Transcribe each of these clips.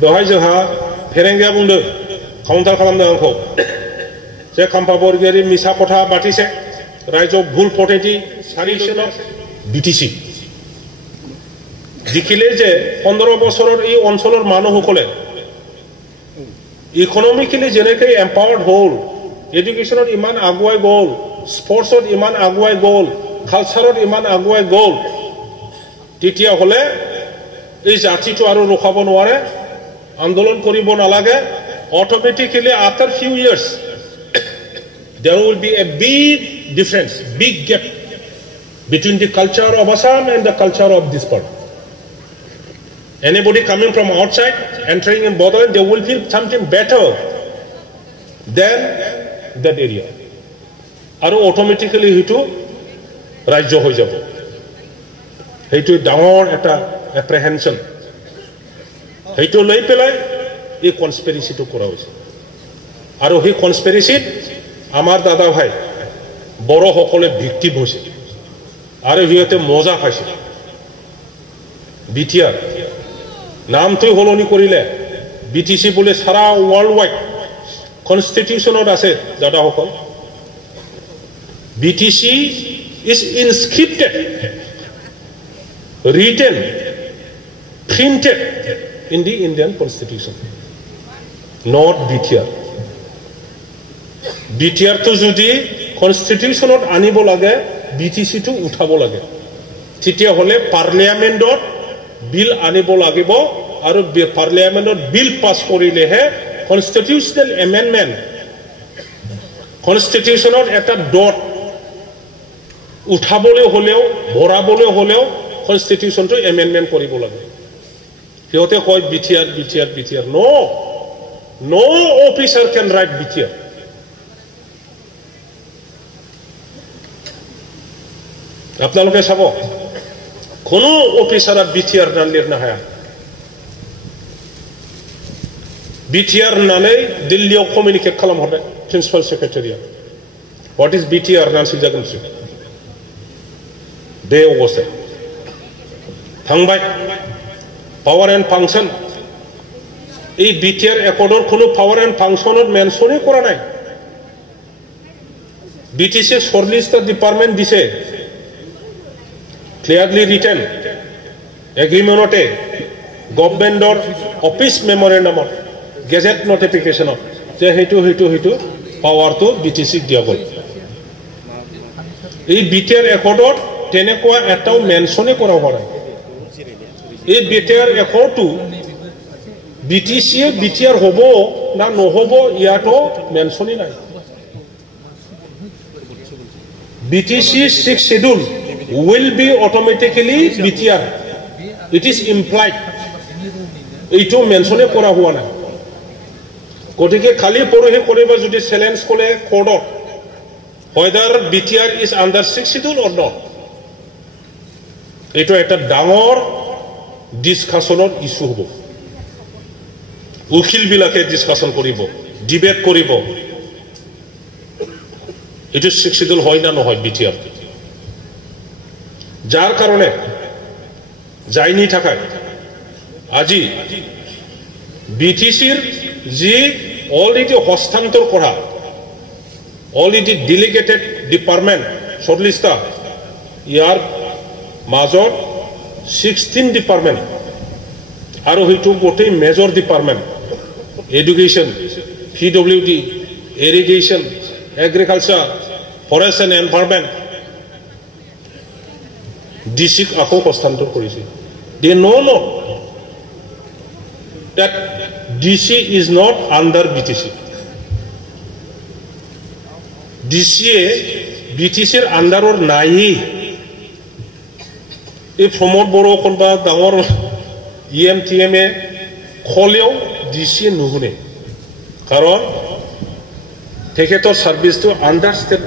दहाय जोंहा फेरेंगिया बुंदों काउन्टार खालामदों आंखौ जे खाम्फा बरगयारि मिसा कथा बाथिसे रायजो भुल फटेटि सारिसनाव बिटिसि जिखिले जे 15 বছৰৰ এই অঞ্চলৰ মানুহসকলে ইকোনমিক্যালি যেনেকৈ এম্পাৱাৰ্ড হ'ল এডুকেশ্যনত ইমান আগুৱাই গ'ল স্পৰ্টছত ইমান আগুৱাই গ'ল কালচাৰত ইমান আগুৱাই গ'ল তেতিয়া হলে এই জাতিটো আৰু ৰখাব নোৱাৰে আন্দোলন কৰিব নালাগে automatically after few years there will be a big difference big gap between the culture of Assam and the culture of this part. Anybody coming from outside entering in Bodoland, they will feel something better than that area. And automatically hitu rajyo hoi jabo. Hitu dangor eta apprehension. Hitu loi pelai ei conspiracy to kora hoise. Aru hi conspiracy amar dada bhai boro hokole victim hoise. Aru hiyote moja paise. BTR নাম তো হলনি করিলে BTC বলে সারা world wide কনস্টিটিউশনত আছে দাদা হকল BTC is inscribed written printed in the Indian constitution not BTR তো যদি কনস্টিটিউশনত আনিব লাগে বিটিসি তো উঠাব লাগে তেতিয়া হলে পার্লামেন্টত বিল আনিব লাগিব আৰু পাৰ্লিয়ামেন্টত বিল পাস কৰিলেহে কনস্টিটিউশনাল এমেন্ডমেন্ট কনস্টিটিউশনত এটা ডট উঠাবলৈ হলেও ভৰাবলৈ হলেও কনস্টিটিউশনটো এমেন্ডমেন্ট কৰিব লাগে সিহঁতে কয় BTR no officer can write BTR আপোনালোকে চাব কোনো অফিসারা বিটিআর নাম লিখনা হায়া বিটিআর নামে দিল্লিও কমিউনিকেট খালাম হতে principal secretariat what is BTR নাম সিজাগন সি দে অবস্থা থাংবাই পাওয়ার এন্ড ফাংশন এই বিটিআর একর্ডর কোনো পাওয়ার এন্ড ফাংশনত মেনশনই করা নাই বিটিসি 40টা ডিপার্টমেন্ট দিছে clearly written agreement government office memorandum gazette notification je hetu power to BTC dia gol ei BTR accord tenekwa etao mention kora hora ei BTR accord to BTC BTR hobo na no hobo iato mention nai BTC 6th schedule will be automatically BTR. It is implied. Ito mention kora hua na. Kotike khali porohe koriba jodi challenge kole court whether BTR is under 6th schedule or not. Ito eta dangor discussionor issue hobo. Ukhil bilake discussion koribo, debate koribo. Ito 6th schedule hoy na no hoy BTR. যার কারণে যায়নি থাকায় আজি বিটিসির G already হস্তান্তর করা already delegated department 40টা ইয়ার মাজত 16 ডিপার্টমেন্ট আর হইতো গোটেই major department education PWD irrigation agriculture forest and environment DC ako হস্তান্তর করেছে they know that DC is not under BTC DC BTC এর আন্ডারর নাই এই প্রমোট বড় কোনবা ডাঙর EMTM এ খলেও DC নুহুনে কারণ তেখেতৰ সাৰ্ভিসটো আন্ডাৰ স্টেট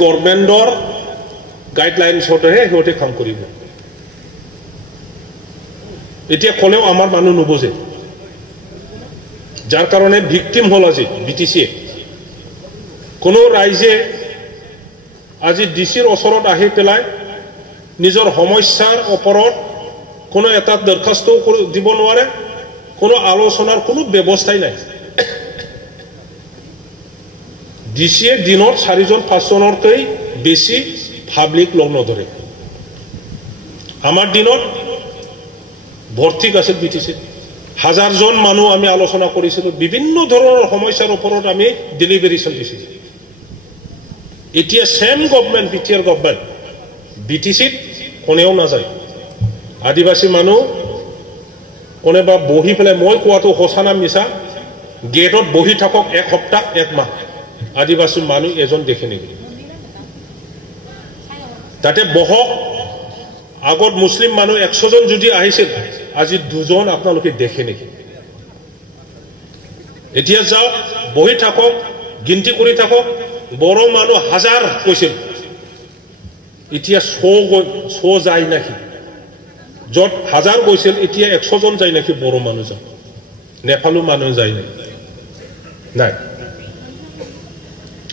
গভৰ্নমেন্টৰ গাইডলাইন হতেহে সিহঁতে কাম কৰিব এতিয়া কলেও আমাৰ মানুহ নুবুজে যাৰ কাৰণে ভিকটিম হল আজি বিটিসি কোনো ৰাইজে আজি ডিসিৰ ওচৰত আহি পেলাই নিজৰ সমস্যাৰ ওপৰত কোনো এটা দৰখাস্ত দিব নোৱাৰে কোনো আলোচনাৰ কোনো ব্যৱস্থাই নাই ডিসিয়ে দিনত 4 জন 5 জনৰকৈ বেছি পাব্লিক লগ নধৰে আমাৰ দিনত ভৰ্তি আছিল বিটিসি হাজাৰ জন মানুহ আমি আলোচনা কৰিছিলো বিভিন্ন ধৰণৰ সমস্যাৰ ওপৰত আমি ডেলিভাৰেশন দিছিল এতিয়া same government BTR government BTC কোনেও না যায় আদিবাসী মানুহ কোনেবা বহি পেলাই মই কোৱাটো হোসানা মিছা গেটত বহি থাকক এক সপ্তাহ এক মাহ আদিবাসী মানুহ এজন দেখি নেকি তাতে বহক আগত মুসলিম মানুহ 100 জন যদি আহিছিল আজি 2 জন আপোনালোকে দেখে নেকি এতিয়া যাও বহি থাকক গিনতি কৰি থাকক বড় মানুহ হাজাৰ কৈছিল এতিয়া 100 যায় নাকি যত হাজাৰ কৈছিল এতিয়া 100 জন যায় নাকি বড় মানুহ যায় নেপালু মানুহ যায় নাই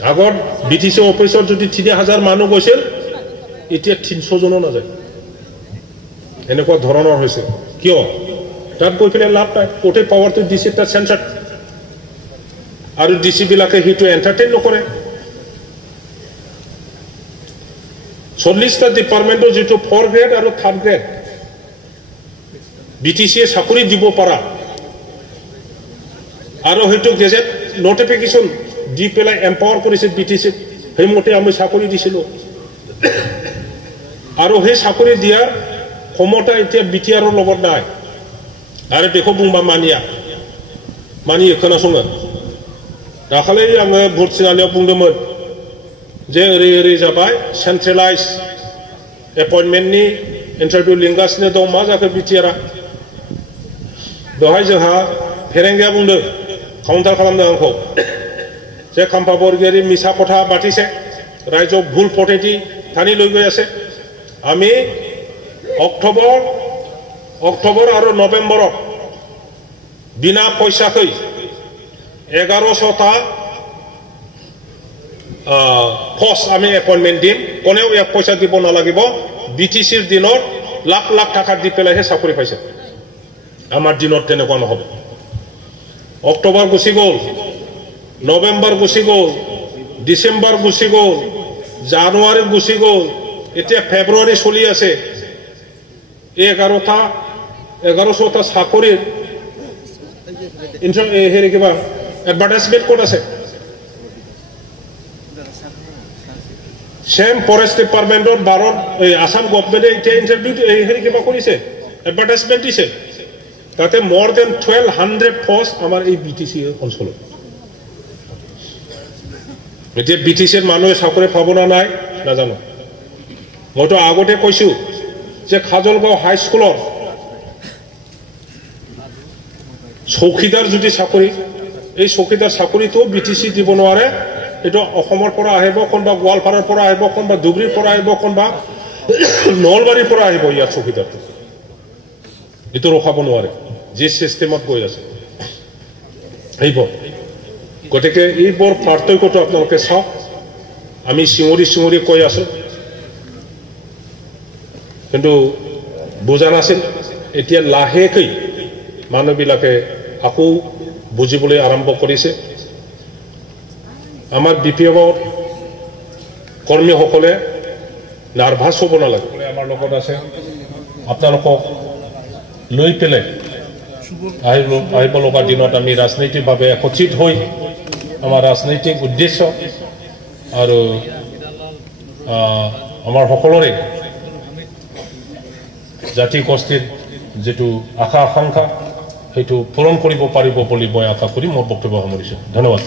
আগত বিটিসি অফিসত যদি 3000 মানুহ গৈছিল এতিয়া 300 জনো না যায় এনেকুৱা ধৰণৰ হৈছে কিয় তাত গৈ পেলাই লাভ নাই কোটে পাৱাৰটো ডিসি টা সেন্সাৰ আৰু ডিসি বিলাকে হিটো এন্টাৰটেইন নকৰে 40টা ডিপাৰ্টমেন্টৰ যেটো 4 গ্ৰেড আৰু 3 গ্ৰেড বিটিসি চাকৰি দিব পাৰা আৰু হেতু গেজেট নোটিফিকেশন দি পেলাই এম্পাৱাৰ কৰিছে বিটিসি হেমতে আমি চাকৰি দিছিলো আৰু হে চাকৰি দিয়াৰ ক্ষমতা এতিয়া বিটিআৰৰ লগত নাই আৰু বেখো বুংবা মানি खोनासङो दाखालै आङो भट सिनालियाव बुंदोंमोन जे ओरै जाबाय सेन्ट्रेलाइज एपॉइंटमेन्टनि इन्टारभिउ लिंगासिनो दं मा जाखो बिटिआरआ दहाय जोंहा फेरेंगाया बुंदों काउन्टार खालामदों आंखौ जे खाम्फा बरगियारि मिसा कथा बातिसे रायजोआव भुल फटेटि थानि লৈ গৈ আছে আমি অক্টোবৰ আৰু নৱেম্বৰত বিনা পইচাকৈ 1100টা পোষ্ট আমি এপয়েন্টমেন্ট দিম কোনেও এক পইচা দিব নালাগিব বিটিসিৰ দিনত লাখ লাখ টাকা দি পেলাইহে চাকৰি পাইছে আমাৰ দিনত তেনেকুৱা নহব অক্টোবৰ গুছি গল নৱেম্বৰ গুছি গল ডিসেম্বৰ গুছি গল জানুৱাৰী গুছি গল এতিয়া ফেব্ৰুৱাৰী চলি আছে 1100টা চাকৰিৰ হেৰি কিবা এডভাৰটাইজমেন্ট কোড আছে সেম ফৰেষ্ট ডিপাৰ্টমেন্টৰ 12 আসাম গভৰ্নমেন্টে এতিয়া ইন্টাৰভিউ হেৰি কিবা কৰিছে এডভাৰটাইজমেন্ট দিছে তাতে more than 1200 পোষ্ট আমাৰ এই বিটিসি অঞ্চলত এতিয়া বিটিসিৰ মানুহে চাকৰি পাব না নাই নাজানো মইতো আগতে কৈছো যে kajholgaon হাই স্কুলৰ চৌকিদাৰ যদি চাকৰি এই চৌকিদাৰ চাকৰিটো বিটিসি দিব নোৱাৰে এটো অসমৰ পৰা আহিব কোনবা গোৱালপাৰাৰ পৰা আহিব কোনবা দুবৰিৰ পৰা আহিব কোনবা নলবাৰীৰ পৰা আহিব ইয়াৰ চৌকিদাৰটো এটো ৰখাব নোৱাৰে যে সিস্টেমত গৈ আছে এইব গতিকে এই বৰ পাৰ্থক্যটো আপোনালোকে চাওক আমি সিঙৰি কৈ আছো কিন্তু বুজা নাছিল এতিয়া লাহেকৈ মানুহবিলাকে আকৌ বুজিবলৈ আৰম্ভ কৰিছে আমাৰ বিপিএফৰ কৰ্মীসকলে নাৰ্ভাছ হ'ব নালাগে আমাৰ লগত আছে আপোনালোকক লৈ পেলাই আহিব লগা দিনত আমি ৰাজনৈতিকভাৱে একত্ৰিত হৈ আমাৰ ৰাজনৈতিক উদ্দেশ্য আৰু আমাৰ সকলোৰে জাতি গোষ্ঠীৰ যেটো আশা আকাংক্ষা হেতু পূৰণ কৰিব পাৰিব বুলি মই আশা কৰি মোৰ বক্তব্য সামৰিছো ধন্যবাদ